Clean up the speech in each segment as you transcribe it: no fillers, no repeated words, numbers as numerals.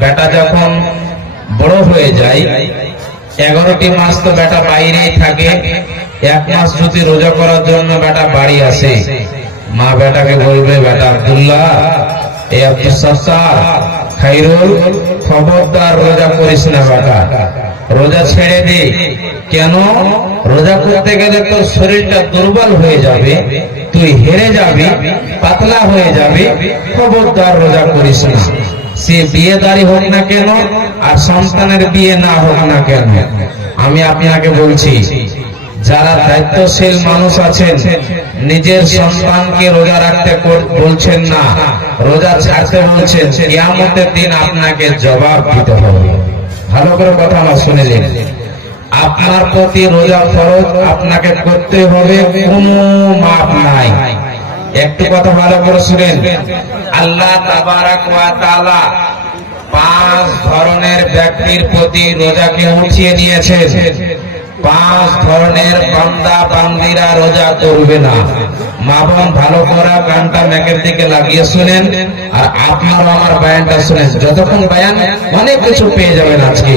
বেটা যখন বড় হয়ে যায়, 11টি মাস তো বেটা বাইরেই থাকে, 1 মাস যদি রোজা করার জন্য বেটা বাড়ি আসে, মা বেটাকে বলবে, বেটা আব্দুল্লাহ, এই আব্দুল সত্তার, খাইরুল, খবরদার রোজা করিস না বেটা, রোজা ছেড়ে দে। কেন? রোজা করতে গেলে তোর শরীরটা দুর্বল হয়ে যাবে, তুই হেরে যাবি, পাতলা হয়ে যাবে, খবরদার রোজা করিস না। সে বিয়েদারি হোক না কেন আর সন্তানের বিয়ে না হোক না কেন, আমি আপনাকে বলছি, যারা দায়িত্বশীল মানুষ আছেন, নিজের সন্তানকে রোজা রাখতে বলছেন না, রোজা ছাড়তে বলছেন, কিয়ামতের দিন আপনাকে জবাব দিতে হবে। ভালো করে কথা আমার শুনে নিন। আপনার প্রতি রোজা ফরজ, আপনাকে করতে হবে, কোনো মাপ নাই। একটু কথা ভালো করে শুনেন। আল্লাহ তাবারাক ওয়া তাআলা 5 ধরনের ব্যক্তির প্রতি রোজাকে উঠিয়ে নিয়েছেন। 5 ধরনের বান্দা বান্দিরা রোজা করবে না। মা বোন ভালো করে কানটা মেকের দিকে লাগিয়ে শুনেন, আর আপনারা আমার বয়ানটা শুনেন। যতক্ষণ বয়ান অনেক কিছু পেয়ে যাবেন আজকে।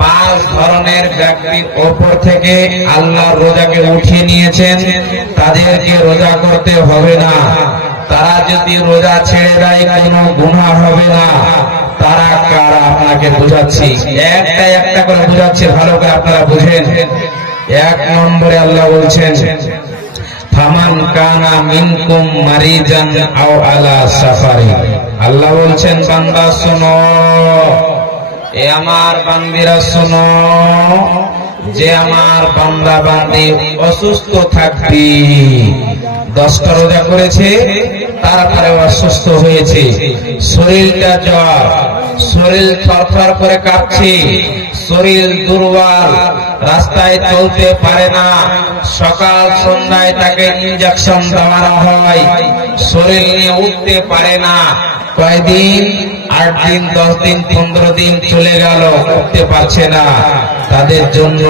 5 ধরনের ব্যক্তির ওপর থেকে আল্লাহ রোজাকে উঠিয়ে নিয়েছেন, তাদেরকে রোজা করতে হবে না। তারা যদি রোজা ছেড়ে দেয় কোনো গুনাহ হবে না। তারা কারা আপনাকে বুঝাচ্ছি, একটা করে বুঝাচ্ছি, ভালো করে আপনারা বুঝেন। 1 নম্বরে আল্লাহ বলছেন, ফামান কানা মিনকুম মারিজান আও আলা সাফারি। আল্লাহ বলছেন, বান্দা শোনো, এ আমার বান্দিরা শোনো, যে আমার বান্দা বান্দি অসুস্থ থাকবি, 10টা রোজা করেছে, তারপরে অসুস্থ হয়েছে, শরীরটা জ্বর, শরীর থরথর করে কাঁপছে, শরীর দুর্বল, রাস্তায় চলতে পারে না, সকাল সন্ধ্যায় তাকে ইনজেকশন দেওয়ানো হয়, শরীর নিয়ে উঠতে পারে না, কয়দিন, 8 দিন, 10 দিন, 15 দিন চলে গেল, উঠতে পারছে না, তাদের জন্য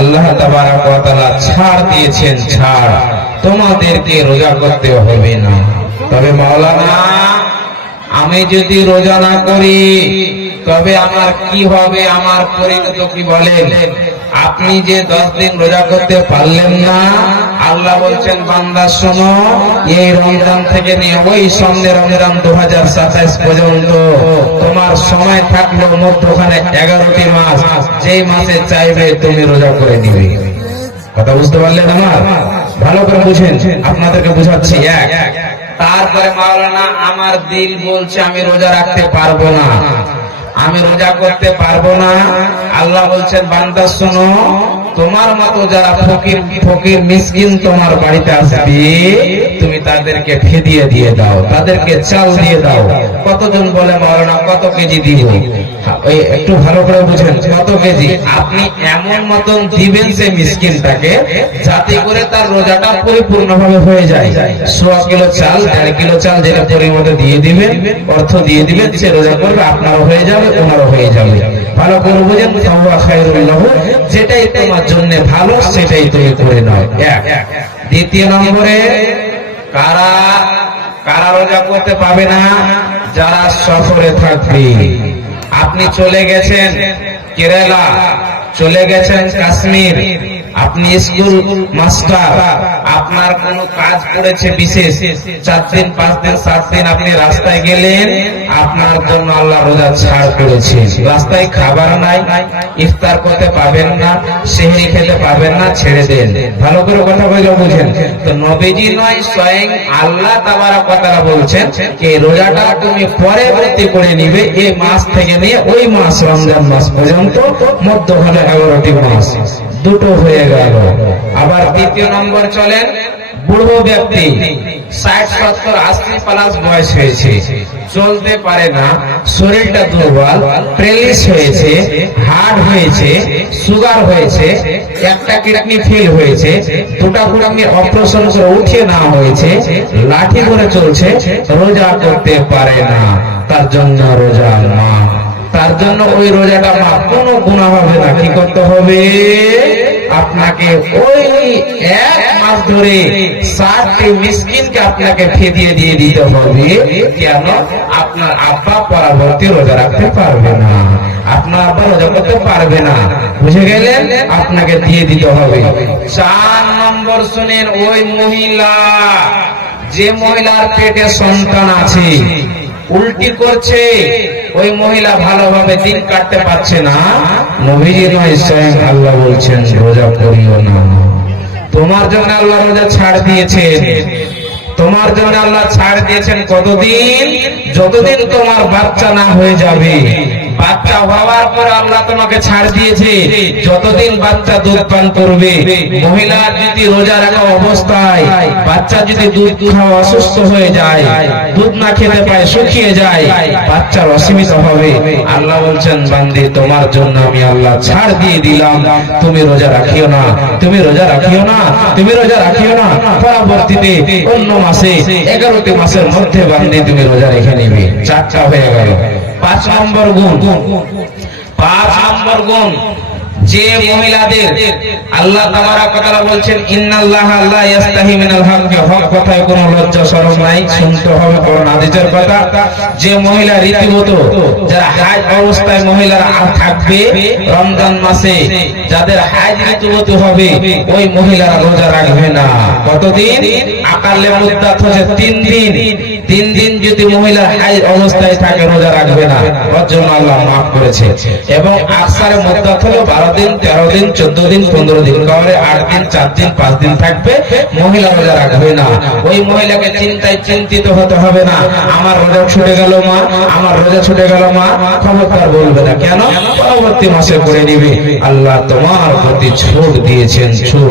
আল্লাহ তাবারাক ওয়া তাআলা ছাড় দিয়েছেন, ছাড়, তোমাদেরকে রোজা করতে হবে না। তবে মাওলানা, আমি যদি রোজা না করি তবে আমার কি হবে, আমার পরিণত কি বলেন? আপনি যে 10 দিন রোজা করতে পারলেন না, আল্লাহ বলছেন, বান্দা শোনো, এই রমজান থেকে নিয়ে ওই সামনে রমজান 2027 পর্যন্ত তোমার সময় থাকলো মধ্যখানে 11টি মাস, যেই মাসে চাইবে তুমি রোজা করে নিবে। কথা বুঝতে পারলেন আমার? ভালো করে বুঝেন, আপনাদেরকে বুঝাচ্ছি। তারপরে মাওলানা, আমার দিল বলছে আমি রোজা রাখতে পারবো না, আমি রোজা করতে পারবো না। আল্লাহ বলছেন, বান্দা শোনো, তোমার মতো যারা ফকির ফকির মিসকিন তোমার বাড়িতে আসবে, তুমি তাদেরকে ফিদিয়ে দিয়ে দাও, তাদেরকে চাল দিয়ে দাও। কতজন বলে, মাওলানা কত কেজি দিব? ওই একটু ভালো করে বুঝেন, কত কেজি? আপনি এমন মতন দিবেন সে মিসকিনটাকে, যাতে করে তার রোজাটা পরিপূর্ণভাবে হয়ে যায়। 100 কিলো চাল, 1.5 কিলো চাল, যেটা পরিমাণে দিয়ে দিবেন, অর্থ দিয়ে দিবেন, সে রোজা করবে, আপনারও হয়ে যাবে, ওনারও হয়ে যাবে। ভালো করে বুঝেন, ফাহুয়া খায়রুল লাহু, যেটাই তোমার জন্য ভালো সেটাই তুমি করে নাও। 1। দ্বিতীয় নম্বরে, কারা কারা রোজা করতে পাবে না? যারা সফরে থাকবে। আপনি চলে গেছেন কেরালা, চলে গেছেন কাশ্মীর, আপনি স্কুল মাস্টার, আপনার কোনো কাজ করেছে বিশেষ, 4 দিন 5 দিন 7 দিন আপনি রাস্তায় গেলেন, আপনার জন্য আল্লাহ রোজা ছাড় করেছেন। রাস্তায় খাবার নাই, ইফতার করতে পাবেন না, সেহরি খেতে পাবেন না, ছেড়ে দেন। ভালো করে কথা বলে বুঝেন। তো নবীজি নয়, স্বয়ং আল্লাহ তাবারাক ওয়া তাআলা বলছেন, এই রোজাটা তুমি পরে বৃত্তি করে নিবে, এই মাস থেকে নিয়ে ওই মাস রমজান মাস পর্যন্ত, মধ্যখানে 11টি মাস, দুটো হয়ে গেল। আবার দ্বিতীয় নম্বর চলেন, বুড়ো ব্যক্তি, 60, 70, 80 প্লাস বয়স হয়েছে, চলতে পারে না, শরীরটা দুর্বল, প্যারালাইসিস হয়েছে, হার্ট হয়েছে, সুগার হয়েছে, একটা কিডনি ফেল হয়েছে, দুটা কিডনি অপারেশন করে উঠিয়ে নেওয়া হয়েছে, লাঠি করে চলছে, রোজা করতে পারে না, তার জন্য রোজা মা, তার জন্য ওই রোজাটা মা, কোনো গুনাহ হবে না। কি করতে হবে? আপনাকে ওই এক মাস ধরে 60টি মিসকিনকে আপনাকে ফিদিয়ে দিয়ে দিতে হবে। কেন? আপনার আব্বা পরবর্তী রোজা রাখতে পারবে না, আপনার আব্বা রোজা করতে পারবে না, বুঝে গেলেন? আপনাকে দিয়ে দিতে হবে। 4 নম্বর শুনেন, ওই মহিলা, যে মহিলার পেটে সন্তান আছে, উল্টি করছে, ওই মহিলা ভালোভাবে দিন কাটতে পারছে না, নবীজি নয় স্বয়ং আল্লাহ বলছেন রোজা করিও না। তোমার জন্য আল্লাহ রোজা ছাড় দিয়েছেন, তোমার জন্য আল্লাহ ছাড় দিয়েছেন কতদিন? যতদিন তোমার বাচ্চা না হয়ে যাবে। বাচ্চা হওয়ার পর আল্লাহ তোমাকে ছাড় দিয়েছে, যতদিন বাচ্চা দুধ পান করবে। মহিলা যদি রোজা রাখা অবস্থায় বাচ্চা যদি দুধ খাওয়া অসুস্থ হয়ে যায়, দুধ না খেতে পায়, শুকিয়ে যায়, বাচ্চার অসীমিত হবে। আল্লাহ বলছেন, বান্দি তোমার জন্য আমি আল্লাহ ছাড় দিয়ে দিলাম, তুমি রোজা রাখিও না, তুমি রোজা রাখিও না, তুমি রোজা রাখিও না। পরবর্তীতে অন্য মাসে 11টি মাসের মধ্যে বান্দি তুমি রোজা রেখে নিবে। 4টা হয়ে গেল। 5 নম্বর গুণ, 5 নম্বর গুণ, যে মহিলাদের আল্লাহ তাবারাক ওয়া তাআলা বলছেন ইন্নাল্লাহা লা ইস্তাহি মিনাল হক, হক কথায় কোনো লজ্জা শরম নাই, শুনতে হবে কোরআন হাদিসের কথা। যে মহিলা রীতিমতো, যারা হাজ অবস্থায় মহিলারা থাকবে রমজান মাসে, যাদের হাজ রীতিমতো হবে, ওই মহিলারা রোজা রাখবে না। কতদিন? আকালে মুদ্দাত হচ্ছে 3 দিন। 3 দিন যদি মহিলা হাজ অবস্থায় থাকে, রোজা রাখবে না, ওর জন্য আল্লাহ মাফ করেছে। এবং আকসারে মুদ্দাত হলো 12 দিন, 13 দিন, 14 দিন, 15 দিন, কাউরে 8 দিন, 4 দিন, 5 দিন থাকবে, মহিলা রোজা রাখবে না। ওই মহিলাকে চিন্তিত হতে হবে না, আমার রোজা ছুটে গেল মা, আমার রোজা ছুটে গেল মা, খবরদার বলবে না। কেন? পরবর্তী মাসে করে নিবে। আল্লাহ তোমার প্রতি ছুট দিয়েছেন, ছুট।